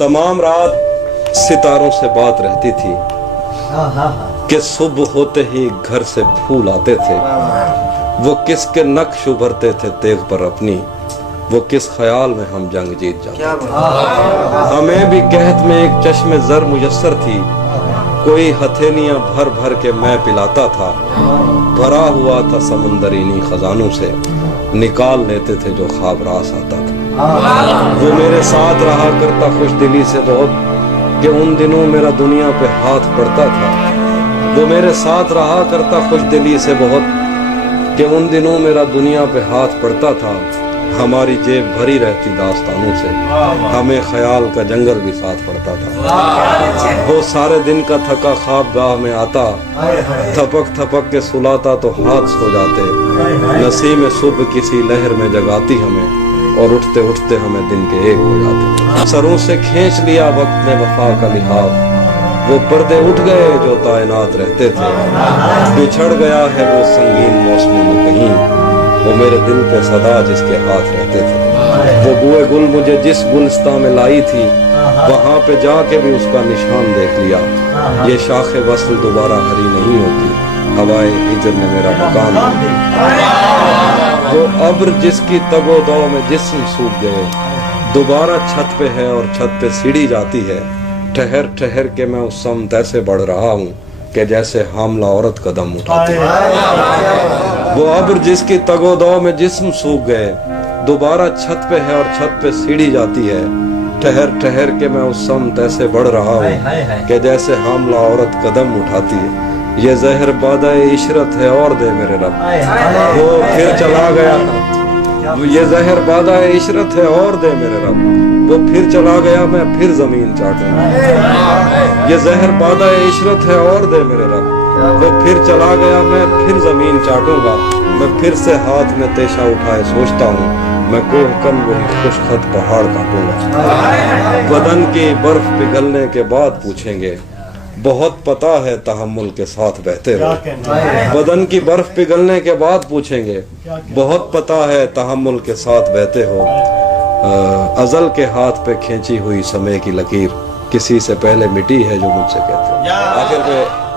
तमाम रात सितारों से बात रहती थी कि सुबह होते ही घर से फूल आते थे। वो किसके नक्श उभरते थे तेग पर अपनी, वो किस ख्याल में हम जंग जीत जाते थे। हमें भी कहत में एक चश्मे जर मुयस्सर थी, कोई हथेलियां भर भर के मैं पिलाता था। भरा हुआ था समंदर इन्हीं खजानों से, निकाल लेते थे जो ख्वाब रास आता था। वो मेरे साथ रहा करता खुश दिली से बहुत, कि उन दिनों मेरा दुनिया पे हाथ पड़ता था। वो मेरे साथ रहा करता खुश दिली से बहुत, कि उन दिनों मेरा दुनिया पे हाथ पड़ता था। हमारी जेब भरी रहती दास्तानों से, हमें ख्याल का जंगल भी साथ पड़ता था। वो सारे दिन का थका ख्वाब गाह में आता, थपक थपक के सुलाता तो हाथ सो जाते। नसीम सुबह किसी लहर में जगाती हमें, और उठते उठते हमें दिन के एक हो जाते। सरों से खींच लिया वक्त ने वफा का लिहाफ, वो पर्दे उठ गए जो तायनात रहते थे। बिछड़ गया है वो संगीन मौसमों में कहीं, वो मेरे दिल पे सदा जिसके हाथ रहते थे। वो बुए गुल मुझे जिस गुलिस्तां में लाई थी, वहां पे जाके भी उसका निशान देख लिया। ये शाखे वस्ल दोबारा हरी नहीं होती, हवाए हिजर ने मेरा मकान। वो अब्र जिसकी तगोदो में जिस्म सूख गए, दोबारा छत पे है और छत पे सीढ़ी जाती है। ठहर ठहर के मैं उस समत ऐसे बढ़ रहा हूँ कि जैसे हामला औरत कदम उठाती है। वो अब्र जिसकी तगोदो में जिस्म सूख गए, दोबारा छत पे है और छत पे सीढ़ी जाती है। ठहर ठहर के मैं उस समत ऐसे बढ़ रहा हूँ कि जैसे हामला औरत कदम उठाती है। ये जहर बादाए इशरत है और दे मेरे रब, वो फिर चला गया। ये जहर बादाए इशरत है और दे मेरे रब, वो फिर चला गया मैं फिर जमीन चाटूंगा। ये जहर बादाए इशरत है और दे मेरे रब, वो फिर चला गया मैं फिर जमीन चाटूंगा। मैं फिर से हाथ में तेशा उठाए सोचता हूँ, मैं कोहकन वही खुशखत पहाड़ काटूंगा। बदन की बर्फ पिघलने के बाद पूछेंगे, बहुत पता है तहम्मुल के साथ बहते हो। बदन की बर्फ पिघलने के बाद पूछेंगे, बहुत पता है तहम्मुल के साथ बहते हो। अजल के हाथ पे खींची हुई समय की लकीर किसी से पहले मिटी है जो मुझसे कहते हो। आखिर में